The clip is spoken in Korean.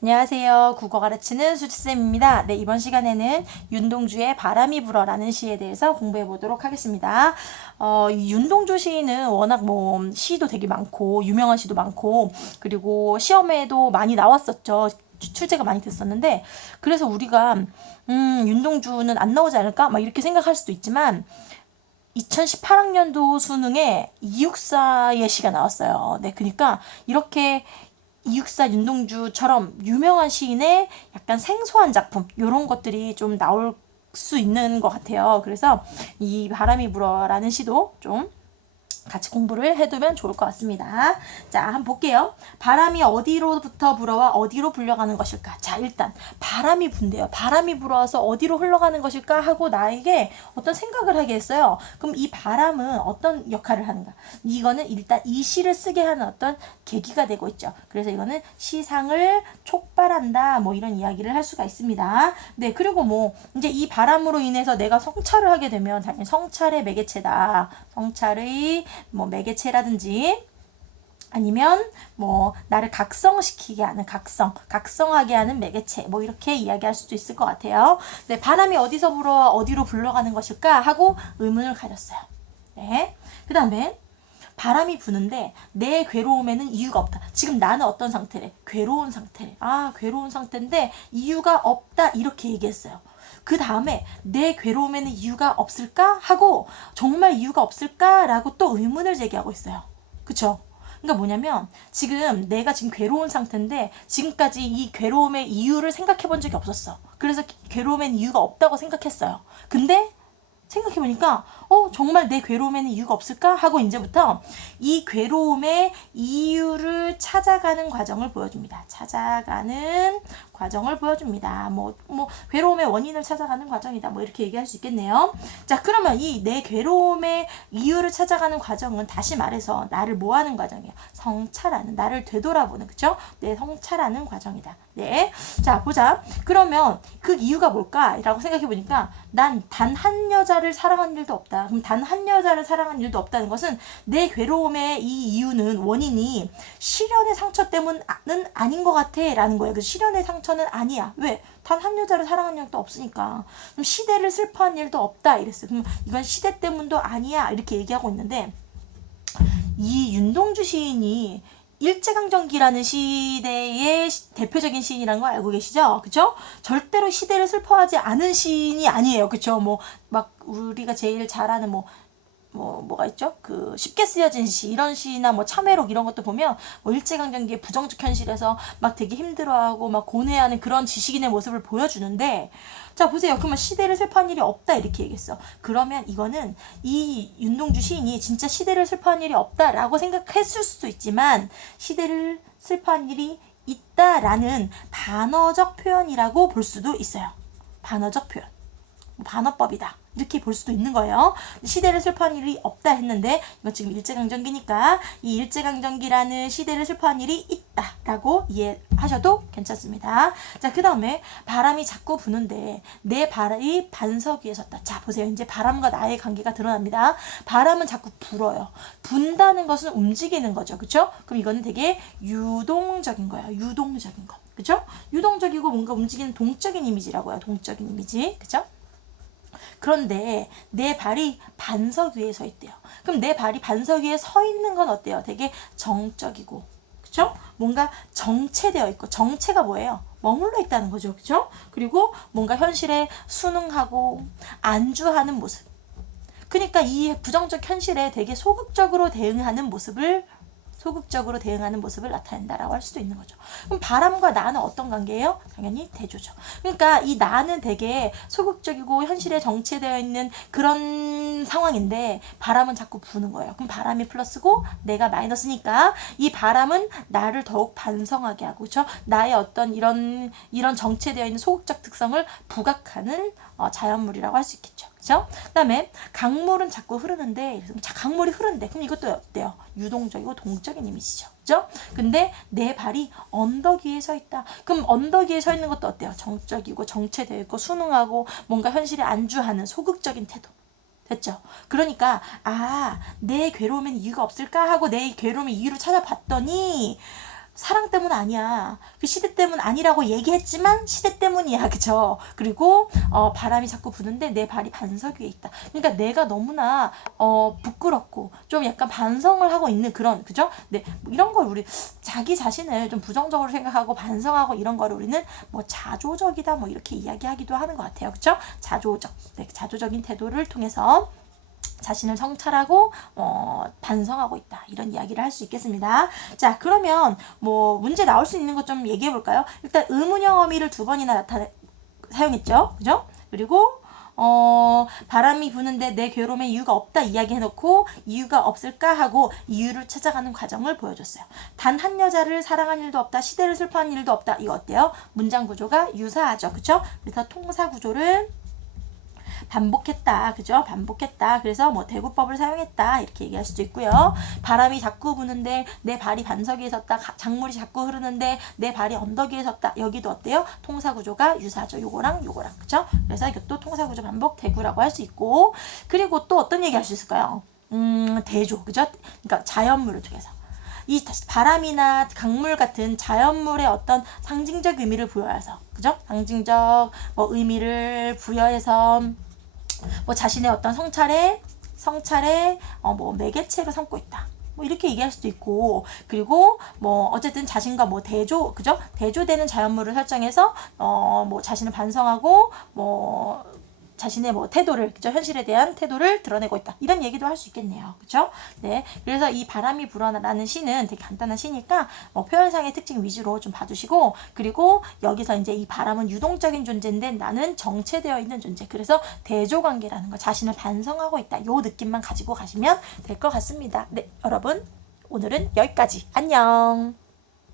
안녕하세요. 국어 가르치는 수지쌤입니다. 네, 이번 시간에는 윤동주의 바람이 불어라는 시에 대해서 공부해 보도록 하겠습니다. 이 윤동주 시인은 워낙 시도 되게 많고, 유명한 시도 많고, 그리고 시험에도 많이 나왔었죠. 출제가 많이 됐었는데, 그래서 우리가, 윤동주는 안 나오지 않을까? 막 이렇게 생각할 수도 있지만, 2018학년도 수능에 이육사의 시가 나왔어요. 네, 그러니까 이렇게 이육사 윤동주처럼 유명한 시인의 약간 생소한 작품 이런 것들이 좀 나올 수 있는 것 같아요. 그래서 이 바람이 불어라는 시도 좀 같이 공부를 해두면 좋을 것 같습니다. 자, 한번 볼게요. 바람이 어디로부터 불어와 어디로 불려가는 것일까? 자, 일단 바람이 분대요. 바람이 불어와서 어디로 흘러가는 것일까 하고 나에게 어떤 생각을 하게 했어요. 그럼 이 바람은 어떤 역할을 하는가? 이거는 일단 이 시를 쓰게 하는 어떤 계기가 되고 있죠. 그래서 이거는 시상을 촉발한다. 이런 이야기를 할 수가 있습니다. 네, 그리고 이제 이 바람으로 인해서 내가 성찰을 하게 되면 당연히 성찰의 매개체다. 성찰의 매개체라든지 아니면 나를 각성시키게 하는 각성하게 하는 매개체 이렇게 이야기할 수도 있을 것 같아요. 네, 바람이 어디서 불어와 어디로 불러가는 것일까 하고 의문을 가졌어요. 네, 그 다음에 바람이 부는데 내 괴로움에는 이유가 없다. 지금 나는 어떤 상태래? 괴로운 상태래. 괴로운 상태인데 이유가 없다 이렇게 얘기했어요. 그 다음에 내 괴로움에는 이유가 없을까? 하고 정말 이유가 없을까라고 또 의문을 제기하고 있어요. 그쵸? 그러니까 뭐냐면 내가 지금 괴로운 상태인데 지금까지 이 괴로움의 이유를 생각해 본 적이 없었어. 그래서 괴로움에는 이유가 없다고 생각했어요. 근데 생각해보니까 정말 내 괴로움에는 이유가 없을까? 하고 이제부터 이 괴로움의 이유를 찾아가는 과정을 보여줍니다. 괴로움의 원인을 찾아가는 과정이다. 이렇게 얘기할 수 있겠네요. 자, 그러면 이 내 괴로움의 이유를 찾아가는 과정은 다시 말해서 나를 뭐하는 과정이에요? 성찰하는, 나를 되돌아보는, 그쵸? 내 성찰하는 과정이다. 네. 자, 보자. 그러면 그 이유가 뭘까? 라고 생각해보니까 난 단 한 여자를 사랑한 일도 없다. 그럼 단 한 여자를 사랑한 일도 없다는 것은 내 괴로움의 이 이유는 원인이 시련의 상처 때문은 아닌 것 같아 라는 거예요. 그 시련의 상처는 아니야. 왜? 단 한 여자를 사랑한 일도 없으니까. 그럼 시대를 슬퍼한 일도 없다 이랬어요. 그럼 이건 시대 때문도 아니야 이렇게 얘기하고 있는데 이 윤동주 시인이 일제강점기라는 시대의 대표적인 시인이라는 거 알고 계시죠? 그쵸? 절대로 시대를 슬퍼하지 않은 시인이 아니에요. 그쵸? 우리가 제일 잘 아는 뭐가 있죠? 쉽게 쓰여진 시, 이런 시나 참회록 이런 것도 보면 일제강점기의 부정적 현실에서 되게 힘들어하고 고뇌하는 그런 지식인의 모습을 보여주는데, 자, 보세요. 그러면 시대를 슬퍼한 일이 없다 이렇게 얘기했어. 그러면 이거는 이 윤동주 시인이 진짜 시대를 슬퍼한 일이 없다라고 생각했을 수도 있지만 시대를 슬퍼한 일이 있다라는 반어적 표현이라고 볼 수도 있어요. 반어적 표현. 반어법이다. 이렇게 볼 수도 있는 거예요. 시대를 슬퍼한 일이 없다 했는데 이건 지금 일제강점기니까 이 일제강점기라는 시대를 슬퍼한 일이 있다라고 이해하셔도 괜찮습니다. 자, 그 다음에 바람이 자꾸 부는데 내 발이 반석 위에 섰다. 자, 보세요. 이제 바람과 나의 관계가 드러납니다. 바람은 자꾸 불어요. 분다는 것은 움직이는 거죠. 그쵸? 그럼 이거는 되게 유동적인 거예요. 유동적인 것. 그쵸? 유동적이고 뭔가 움직이는 동적인 이미지라고 해요. 동적인 이미지. 그쵸? 그런데 내 발이 반석 위에 서 있대요. 그럼 내 발이 반석 위에 서 있는 건 어때요? 되게 정적이고, 그쵸? 뭔가 정체되어 있고, 정체가 뭐예요? 머물러 있다는 거죠. 그쵸? 그리고 뭔가 현실에 순응하고 안주하는 모습. 그러니까 이 부정적 현실에 되게 소극적으로 대응하는 모습을 나타낸다라고 할 수도 있는 거죠. 그럼 바람과 나는 어떤 관계예요? 당연히 대조죠. 그러니까 이 나는 되게 소극적이고 현실에 정체되어 있는 그런 상황인데 바람은 자꾸 부는 거예요. 그럼 바람이 플러스고 내가 마이너스니까 이 바람은 나를 더욱 반성하게 하고, 그렇죠? 나의 어떤 이런 정체되어 있는 소극적 특성을 부각하는 자연물이라고 할 수 있겠죠. 그죠? 그 다음에 강물은 자꾸 흐르는데, 강물이 흐르는데, 그럼 이것도 어때요? 유동적이고 동적인 이미지죠. 그죠? 근데 내 발이 언덕 위에 서 있다. 그럼 언덕 위에 서 있는 것도 어때요? 정적이고 정체되어 있고 순응하고 뭔가 현실에 안주하는 소극적인 태도. 됐죠? 그러니까 내 괴로움엔 이유가 없을까 하고 내 괴로움의 이유를 찾아봤더니 사랑 때문 아니야. 그 시대 때문 아니라고 얘기했지만 시대 때문이야. 그죠? 그리고 바람이 자꾸 부는데 내 발이 반석 위에 있다. 그러니까 내가 너무나 부끄럽고 좀 약간 반성을 하고 있는 그런, 그죠? 네, 뭐 이런 걸 우리 자기 자신을 좀 부정적으로 생각하고 반성하고 이런 거를 우리는 뭐 자조적이다 뭐 이렇게 이야기하기도 하는 것 같아요. 그죠? 자조적. 네, 자조적인 태도를 통해서 자신을 성찰하고 반성하고 있다, 이런 이야기를 할 수 있겠습니다. 자, 그러면 뭐 문제 나올 수 있는 것 좀 얘기해 볼까요? 일단 의문형 어미를 2번이나 사용했죠, 그죠? 그리고 바람이 부는데 내 괴로움에 이유가 없다 이야기해놓고 이유가 없을까 하고 이유를 찾아가는 과정을 보여줬어요. 단 한 여자를 사랑한 일도 없다, 시대를 슬퍼한 일도 없다. 이거 어때요? 문장 구조가 유사하죠, 그죠? 그래서 통사 구조를 반복했다. 그죠? 반복했다. 그래서 뭐 대구법을 사용했다. 이렇게 얘기할 수도 있고요. 바람이 자꾸 부는데 내 발이 반석 위에 섰다. 작물이 자꾸 흐르는데 내 발이 언덕 위에 섰다. 여기도 어때요? 통사구조가 유사하죠. 요거랑 요거랑. 그죠? 그래서 이것도 통사구조 반복 대구라고 할 수 있고, 그리고 또 어떤 얘기 할 수 있을까요? 대조. 그죠? 그러니까 자연물을 통해서. 이 바람이나 강물 같은 자연물의 어떤 상징적 의미를 부여해서, 그죠? 상징적 뭐 의미를 부여해서 뭐 자신의 어떤 성찰의 뭐 매개체로 삼고 있다. 뭐 이렇게 얘기할 수도 있고, 그리고 뭐 어쨌든 자신과 뭐 대조, 그죠? 대조되는 자연물을 설정해서 뭐 자신을 반성하고 뭐 자신의 뭐 태도를, 그죠? 현실에 대한 태도를 드러내고 있다. 이런 얘기도 할 수 있겠네요. 그죠? 네. 그래서 이 바람이 불어라는 시는 되게 간단한 시니까 뭐 표현상의 특징 위주로 좀 봐주시고, 그리고 여기서 이제 이 바람은 유동적인 존재인데 나는 정체되어 있는 존재. 그래서 대조관계라는 거, 자신을 반성하고 있다. 요 느낌만 가지고 가시면 될 것 같습니다. 네, 여러분. 오늘은 여기까지. 안녕.